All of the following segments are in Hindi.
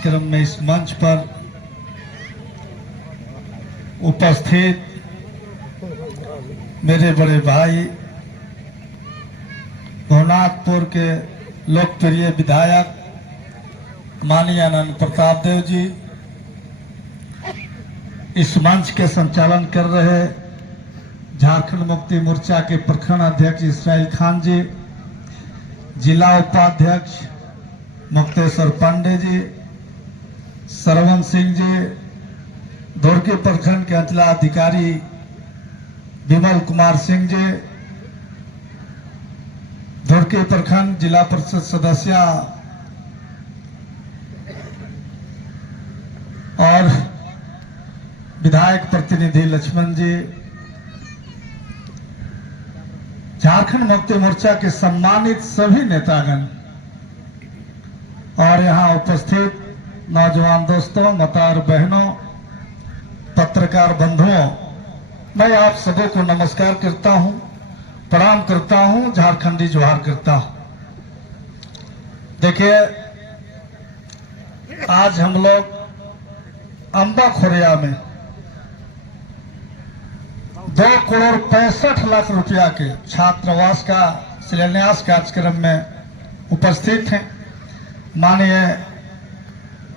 कार्यक्रम में इस मंच पर उपस्थित मेरे बड़े भाई भवनाथपुर के लोकप्रिय विधायक माननीय आनंद प्रताप देव जी, इस मंच के संचालन कर रहे झारखंड मुक्ति मोर्चा के प्रखंड अध्यक्ष इसराइल खान जी, जिला उपाध्यक्ष मुक्तेश्वर पांडे जी, सरवन सिंह जी, धुरकी प्रखंड के अंचलाधिकारी विमल कुमार सिंह जी, धुरकी प्रखंड जिला परिषद सदस्य और विधायक प्रतिनिधि लक्ष्मण जी, झारखंड मुक्ति मोर्चा के सम्मानित सभी नेतागण और यहाँ उपस्थित नौजवान दोस्तों, माता और बहनों, पत्रकार बंधुओं, मैं आप सबों को नमस्कार करता हूं, प्रणाम करता हूं, झारखंडी जोहार करता हूं। देखिए, आज हम लोग अंबा खोरिया में 2,65,00,000 रुपया के छात्रावास का शिलान्यास कार्यक्रम में उपस्थित हैं। माननीय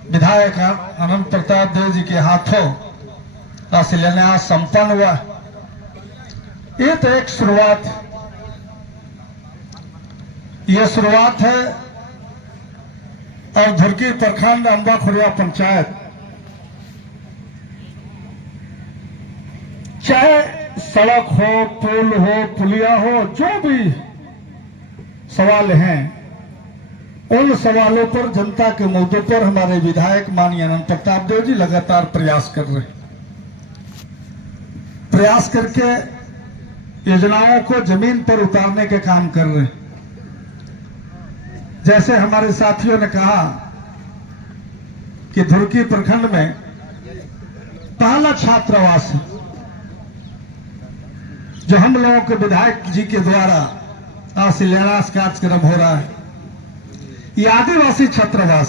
विधायक आनंद प्रताप देव जी के हाथों का शिलान्यास संपन्न हुआ। ये तो एक शुरुआत, ये शुरुआत है। और धुरकी प्रखंड अंबा खोरिया पंचायत, चाहे सड़क हो, पुल हो, पुलिया हो, जो भी सवाल हैं, उन सवालों पर, जनता के मुद्दों पर हमारे विधायक माननीय आनंद प्रताप देव जी लगातार प्रयास कर रहे हैं। प्रयास करके योजनाओं को जमीन पर उतारने के काम कर रहे हैं। जैसे हमारे साथियों ने कहा कि धुरकी प्रखंड में पहला छात्रावास है जो हम लोगों के विधायक जी के द्वारा शिलान्यास कार्यक्रम हो रहा है। ये आदिवासी छात्रावास,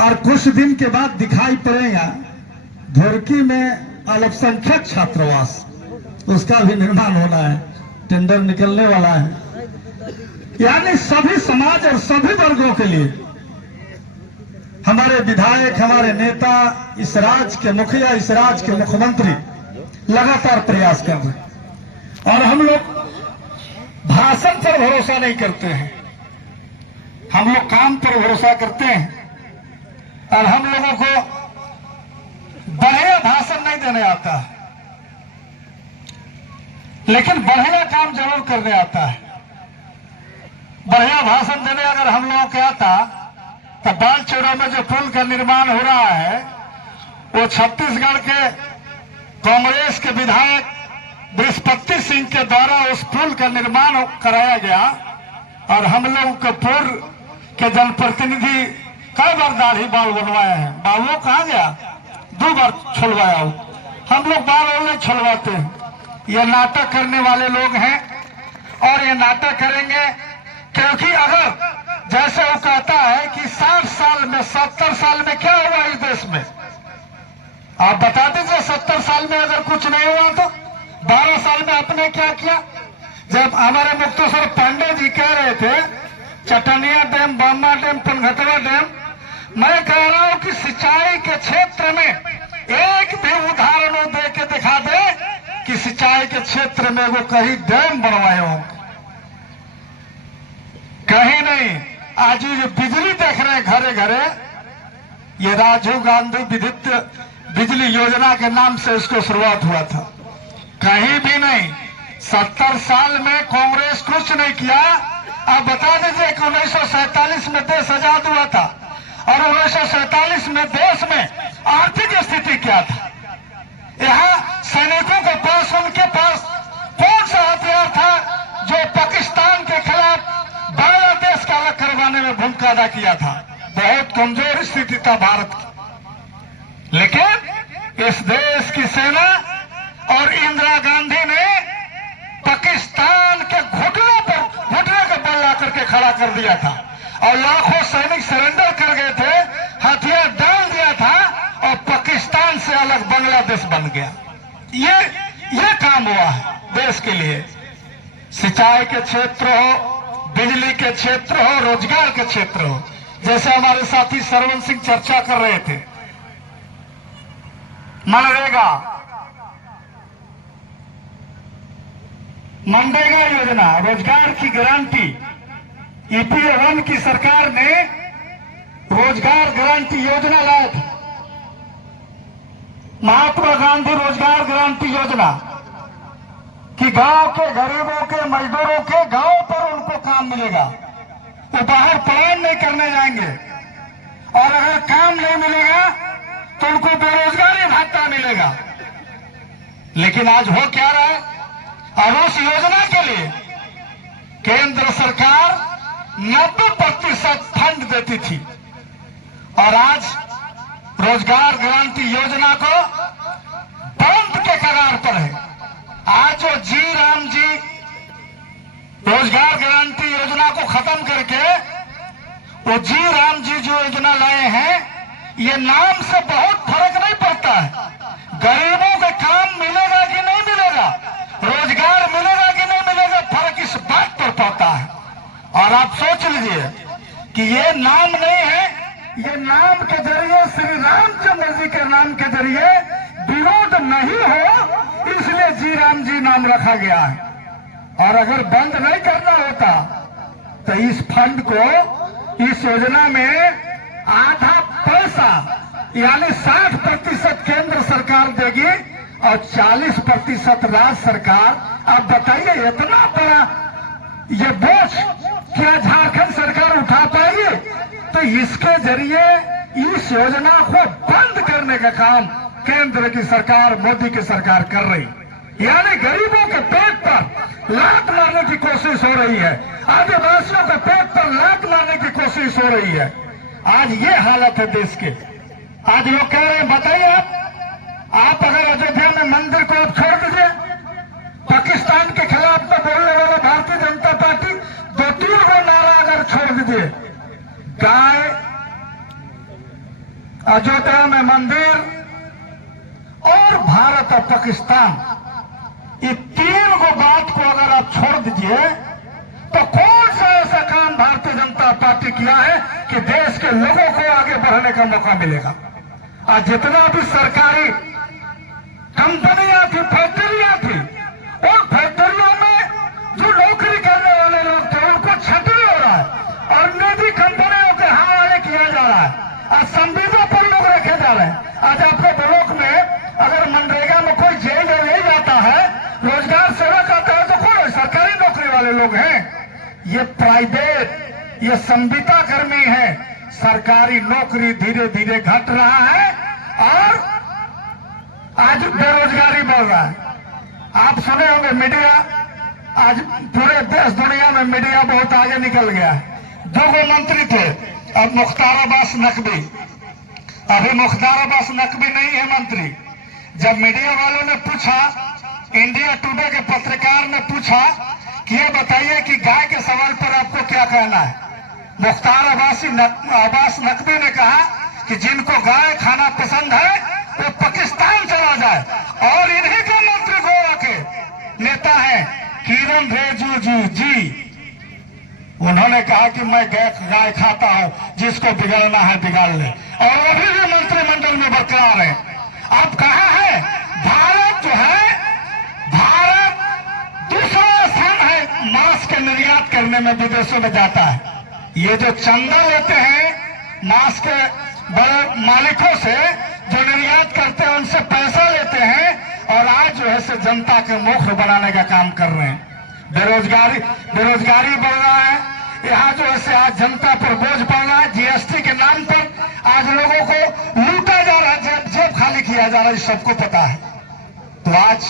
और कुछ दिन के बाद दिखाई पड़ेगा धुरकी में अल्पसंख्यक छात्रावास, उसका भी निर्माण होना है, टेंडर निकलने वाला है। यानी सभी समाज और सभी वर्गों के लिए हमारे विधायक, हमारे नेता, इस राज्य के मुखिया, इस राज्य के मुख्यमंत्री लगातार प्रयास कर रहे हैं। और हम लोग भाषण पर भरोसा नहीं करते हैं, हम लोग काम पर भरोसा करते हैं। और हम लोगों को बढ़िया भाषण नहीं देने आता है, लेकिन बढ़िया काम जरूर करने आता है। बढ़िया भाषण देने अगर हम लोगों को आता तो बालचौरा में जो पुल का निर्माण हो रहा है, वो छत्तीसगढ़ के कांग्रेस के विधायक बृहस्पति सिंह के द्वारा उस पुल का निर्माण कराया गया। और हम लोगों के पूर्व के जनप्रतिनिधि कई बार दाढ़ी बाल बनवाए हैं, बालों कहाँ गया, 2 बार छुलवाया हो। हम लोग बाल नहीं छुलवाते हैं, ये नाटक करने वाले लोग हैं। और ये नाटक करेंगे क्योंकि अगर जैसे वो कहता है कि 60 साल में, 70 साल में क्या हुआ इस देश में, आप बता दीजिए। 70 साल में अगर कुछ नहीं हुआ तो 12 साल में आपने क्या किया? जब हमारे मुक्तेश्वर पांडे जी कह रहे थे चटनिया डैम, बामा डैम, पनघटवा डैम, मैं कह रहा हूं कि सिंचाई के क्षेत्र में एक भी उदाहरण दे के दिखा दे कि सिंचाई के क्षेत्र में वो कहीं डैम बनवाए होंगे, कहीं नहीं। आज ये बिजली देख रहे हैं घरे घरे, ये राजीव गांधी विद्युत बिजली योजना के नाम से इसको शुरुआत हुआ था, कहीं भी नहीं। 70 साल में कांग्रेस कुछ नहीं किया। आप बता दीजिए कि 1947 में देश आजाद हुआ था, और 1947 में देश में आर्थिक स्थिति क्या था? यहाँ सैनिकों के पास, उनके पास कौन सा हथियार था जो पाकिस्तान के खिलाफ बांग्लादेश का अलग करवाने में भूमिका अदा किया था? बहुत कमजोर स्थिति था भारत की। लेकिन इस देश की सेना और इंदिरा गांधी ने पाकिस्तान के घुटने का बल ला करके खड़ा कर दिया था, और लाखों सैनिक सरेंडर कर गए थे। गया। ये काम हुआ है देश के लिए। सिंचाई के क्षेत्र हो, बिजली के क्षेत्र हो, रोजगार के क्षेत्र हो, जैसे हमारे साथी सरवन सिंह चर्चा कर रहे थे, मनरेगा योजना, रोजगार की गारंटी, EPA1 की सरकार ने रोजगार गारंटी योजना लाया था, महात्मा गांधी रोजगार गारंटी योजना, कि गांव के गरीबों के मजदूरों के गांव पर उनको काम मिलेगा, वो बाहर पलायन नहीं करने जाएंगे, और अगर काम नहीं मिलेगा तो उनको बेरोजगारी भत्ता मिलेगा। लेकिन आज हो क्या रहा है, और उस योजना के लिए केंद्र सरकार 90% फंड देती थी, और आज रोजगार गारंटी योजना को बंद के कगार पर है। आज जो जी राम जी रोजगार गारंटी योजना को खत्म करके वो जी राम जी जो योजना लाए हैं, ये नाम से बहुत फर्क नहीं पड़ता है। गरीबों को काम मिलेगा कि नहीं मिलेगा, रोजगार मिलेगा कि नहीं मिलेगा, फर्क इस बात पर पड़ता है। और आप सोच लीजिए कि ये नाम नहीं है, ये नाम के जरिए श्री रामचंद्र जी के नाम के जरिए विरोध नहीं हो, इसलिए जी राम जी नाम रखा गया है। और अगर बंद नहीं करना होता तो इस फंड को, इस योजना में आधा पैसा यानी 60% केंद्र सरकार देगी और 40% राज्य सरकार। अब बताइए इतना बड़ा ये बोझ क्या झारखंड सरकार उठा पाएगी? तो इसके जरिए इस योजना को बंद करने का काम केंद्र की सरकार, मोदी की सरकार कर रही, यानी गरीबों के पेट पर लात मारने की कोशिश हो रही है, आदिवासियों के पेट पर लात मारने की कोशिश हो रही है। आज ये हालत है देश के। आज लोग कह रहे हैं, बताइए आप अगर अयोध्या में मंदिर को आप छोड़ दीजिए, पाकिस्तान के खिलाफ में बोलने वाला भारतीय जनता पार्टी 2-3 गो नारा अगर छोड़ दीजिए, गाय, अयोध्या में मंदिर और भारत और पाकिस्तान, ये 3 गो बात को अगर आप छोड़ दीजिए तो कौन सा ऐसा काम भारतीय जनता पार्टी किया है कि देश के लोगों को आगे बढ़ने का मौका मिलेगा? आज जितना भी सरकारी कंपनियां थी, फैक्ट्रियां थी, उन फैक्ट्रियों में जो नौकरी करने वाले लोग थे उनको छटनी हो रहा है और निजी कंपनियों के हवाले किया जा रहा है। आज संविदा पर लोग रखे जा रहे हैं। आज आपके ब्लॉक में अगर मनरेगा में कोई जेल नहीं जाता है, रोजगार सेवक आता है, तो कौन है? सरकारी नौकरी वाले लोग हैं। ये प्राइवेट, ये संविदा कर्मी है। सरकारी नौकरी धीरे धीरे घट रहा है और आज बेरोजगारी बढ़ रहा है। आप सुने होंगे मीडिया, आज पूरे देश दुनिया में मीडिया बहुत आगे निकल गया है। 2 गो मंत्री थे, अब मुख्तार अब्बास नकवी, अभी मुख्तार अब्बास नकवी नहीं है मंत्री। जब मीडिया वालों ने पूछा, इंडिया टुडे के पत्रकार ने पूछा कि ये बताइए कि गाय के सवाल पर आपको क्या कहना है, मुख्तार अब्बास नकवी ने कहा कि जिनको गाय खाना पसंद है वो पाकिस्तान चला जाए। और इन्हीं के मंत्री गोवा के नेता हैं किरण रिजिजू जी, उन्होंने कहा कि मैं गाय खाता हूं, जिसको बिगाड़ना है बिगाड़ ले, और वो भी मंत्रिमंडल में बरकरार है। अब कहा है भारत जो है, भारत दूसरा स्थान है मांस के निर्यात करने में, विदेशों में जाता है। ये जो चंदा लेते हैं मांस के बड़े मालिकों से, जो निर्यात करते हैं उनसे पैसा लेते हैं, और आज जो है से जनता के मुख बनाने का काम कर रहे हैं। बेरोजगारी बढ़ रहा है, यहाँ जो है आज जनता पर बोझ पड़ रहा है। जीएसटी के नाम पर आज लोगों को लूटा जा रहा है, जेब खाली किया जा रहा है, सबको पता है। तो आज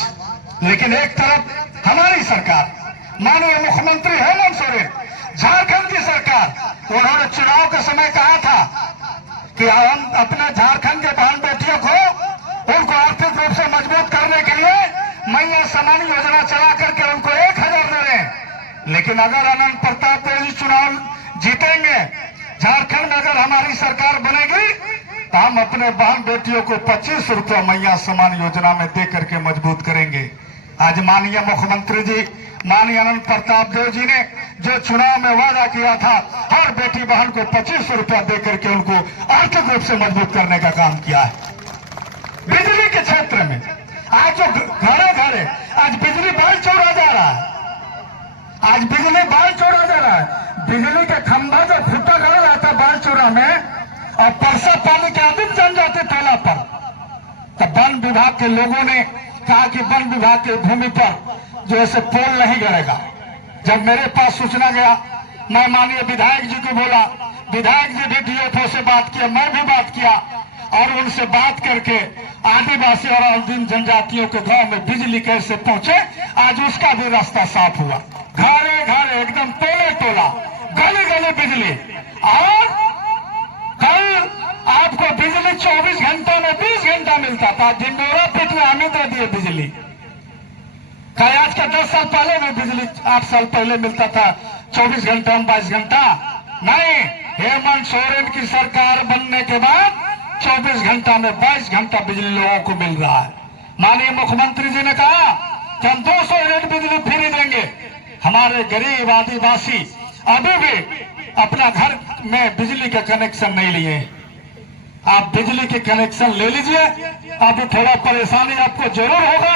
लेकिन एक तरफ हमारी सरकार, माननीय मुख्यमंत्री हेमंत सोरेन, झारखंड की सरकार, उन्होंने चुनाव के समय कहा था कि हम अपने झारखंड के बहन बेटियों को, उनको आर्थिक रूप से मजबूत करने के लिए मैया समान योजना चला करके उनको 1000 दे रहे हैं। लेकिन अगर अनंत प्रताप जी चुनाव जीतेंगे, झारखंड में अगर हमारी सरकार बनेगी, तो हम अपने बहन बेटियों को 25 रुपया मैया समान योजना में दे करके मजबूत करेंगे। आज माननीय मुख्यमंत्री जी माननीय आनंद प्रताप देव जी ने जो चुनाव में वादा किया था, हर बेटी बहन को 25 रुपया दे करके उनको आर्थिक रूप से मजबूत करने का काम किया है। बिजली के क्षेत्र में आज जो घरे घरे आज बिजली बाल चौड़ा जा रहा है, आज बिजली बाल चौड़ा जा रहा है। बिजली के खंभा जो फूटा गड़ा रहता है बाल चौड़ा में, और परसा पानी के आदिम जम जाते टोला पर, तो वन विभाग के लोगों ने कहा कि वन विभाग की भूमि पर जो ऐसे पोल नहीं गड़ेगा। जब मेरे पास सूचना गया, मैं माननीय विधायक जी को बोला, विधायक जी भी डीएफओ से बात किया, मैं भी बात किया, और उनसे बात करके आदिवासी और आदिम जनजातियों के गांव में बिजली कैसे पहुंचे, आज उसका भी रास्ता साफ हुआ। घरे घरे एकदम टोले टोला गली गली बिजली। और कल आपको बिजली 24 घंटा में 20 घंटा मिलता था, ढिंडोरा पीट में हमें दे दिए बिजली। कल आज का 10 साल पहले में बिजली 8 साल पहले मिलता था 24 घंटा में 22 घंटा नहीं। हेमंत सोरेन की सरकार बनने के बाद 24 घंटा में 22 घंटा बिजली लोगों को मिल रहा है। माननीय मुख्यमंत्री जी ने कहा कि हम 200 यूनिट बिजली फ्री देंगे। हमारे गरीब आदिवासी अभी भी अपना घर में बिजली का कनेक्शन नहीं लिए। आप बिजली के कनेक्शन ले लीजिए। अभी थोड़ा परेशानी आपको जरूर होगा,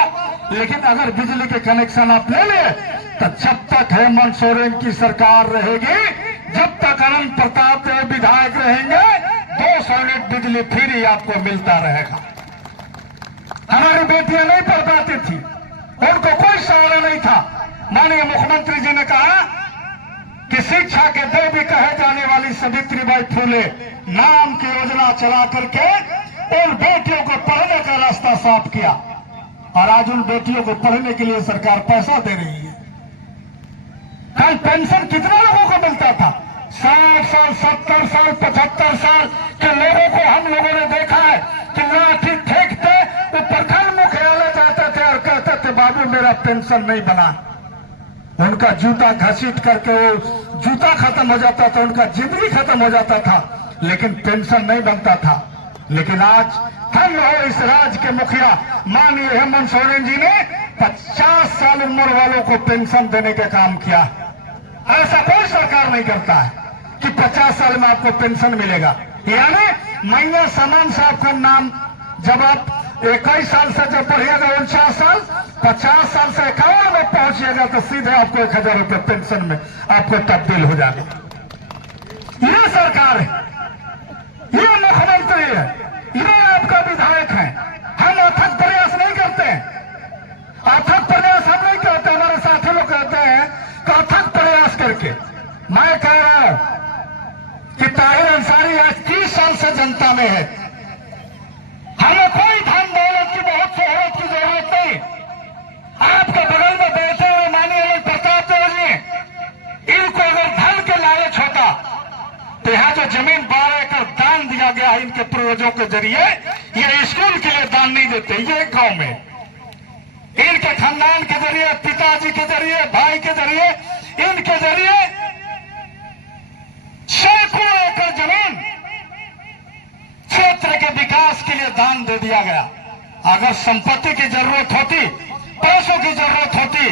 लेकिन अगर बिजली के कनेक्शन आप ले लिए तो जब तक हेमंत सोरेन की सरकार रहेगी, जब तक आनंद प्रताप देव विधायक रहेंगे, 200 यूनिट बिजली फ्री आपको मिलता रहेगा। हमारी बेटियां नहीं पढ़ पाती थी, उनको कोई सवाल नहीं था। माननीय मुख्यमंत्री जी ने कहा कि शिक्षा के देवी कहे जाने वाली सावित्रीबाई फुले नाम की योजना चला करके उन बेटियों को पढ़ने का रास्ता साफ किया, और आज उन बेटियों को पढ़ने के लिए सरकार पैसा दे रही है। कल पेंशन कितना लोगों को मिलता था? 60 साल 70 साल 75 साल के लोगों को हम लोगों ने देखा है कि लाठी फेंकते वो प्रखंड मुख्यालय जाते थे और कहते थे बाबू मेरा पेंशन नहीं बना। उनका जूता घसीट करके वो जूता खत्म हो जाता था, उनका जिंदगी खत्म हो जाता था, लेकिन पेंशन नहीं बनता था। लेकिन आज हम हो इस राज्य के मुखिया माननीय हेमंत सोरेन जी ने 50 साल उम्र वालों को पेंशन देने का काम किया। ऐसा कोई सरकार नहीं करता है कि 50 साल में आपको पेंशन मिलेगा। यानी मैया समान साहब का नाम जब आप 21 साल से जब बढ़िएगा 49 साल, 50 साल से 51 में पहुंचिएगा तो सीधे आपको 1000 रुपये पेंशन में आपको तब्दील हो जाएगा। ये सरकार है, ये मुख्यमंत्री है, ये आपका विधायक है। हम अथक प्रयास नहीं करते, अथक प्रयास हम नहीं करते। हमारे साथी लोग कहते हैं कि अथक प्रयास करके। मैं कह रहा हूं कि ताहिर अंसारी आज 30 साल से जनता में है। हमें कोई धन दौलत की बहुत शोहरत की जरूरत नहीं। आपके बगल में बैठे हुए माननीय आनंद प्रताप देव जी, इनको अगर धन के लालच होता तो यहाँ जो जमीन 12 एकड़ दान दिया गया है इनके पूर्वजों के जरिए, ये स्कूल के लिए दान नहीं देते। ये गांव में इनके खानदान के जरिए, पिताजी के जरिए, भाई के जरिए, इनके जरिए सैकड़ों एकड़ जमीन क्षेत्र के विकास के लिए दान दे दिया गया। अगर संपत्ति की जरूरत होती, पैसों की जरूरत होती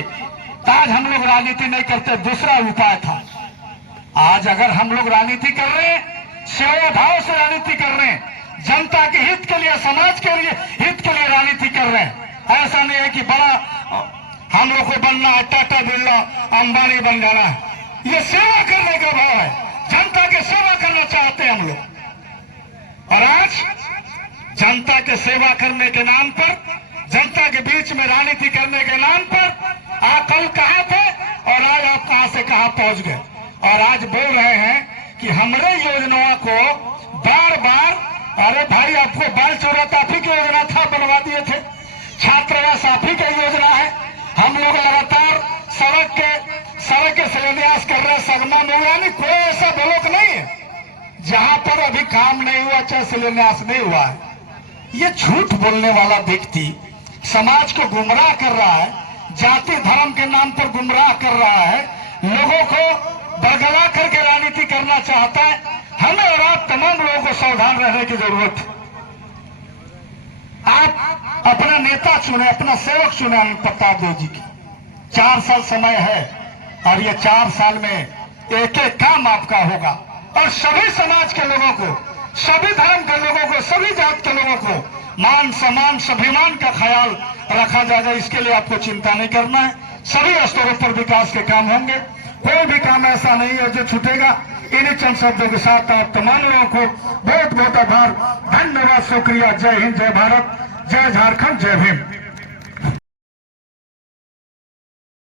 तो आज हम लोग राजनीति नहीं करते, दूसरा उपाय था। आज अगर हम लोग राजनीति कर रहे हैं, सेवा भाव से राजनीति कर रहे हैं, जनता के हित के लिए, समाज के लिए हित के लिए राजनीति कर रहे हैं। ऐसा नहीं है कि बड़ा हम लोग को बनना है, टाटा बिरला अंबानी बन जाना है। ये सेवा करने का भाव है, जनता की सेवा करना चाहते हैं हम लोग। और आज जनता के सेवा करने के नाम पर, जनता के बीच में राजनीति करने के नाम पर आप कल कहां थे और आज आप कहां से कहां पहुंच गए। और आज बोल रहे हैं कि हमारे योजनाओं को बार बार, अरे भाई आपको बाल चौरा आप ही की योजना था, बनवा दिए थे। छात्रावास आप ही की योजना है। हम लोग लगातार सड़क के शिलान्यास कर रहे हैं, सगमा में। यानी कोई ऐसा ब्लॉक नहीं है जहां पर अभी काम नहीं हुआ, चाहे शिलान्यास नहीं हुआ है। ये झूठ बोलने वाला व्यक्ति समाज को गुमराह कर रहा है, जाति धर्म के नाम पर गुमराह कर रहा है, लोगों को बरगला करके राजनीति करना चाहता है। हमें और आप तमाम लोगों को सावधान रहने की जरूरत है। आप अपना नेता चुने, अपना सेवक चुने अनिल प्रताप देव जी की। 4 साल समय है और ये 4 साल में एक एक काम आपका होगा और सभी समाज के लोगों को, सभी धर्म के लोगों को, सभी जात के लोगों को मान सम्मान स्वाभिमान का ख्याल रखा जाएगा। इसके लिए आपको चिंता नहीं करना है। सभी स्तरों पर विकास के काम होंगे। कोई भी काम ऐसा नहीं है जो छूटेगा। इन्हीं चंद शब्दों के साथ आप तमाम लोगों को बहुत बहुत आभार, धन्यवाद, शुक्रिया। जय हिंद, जय भारत, जय झारखंड, जय भीम।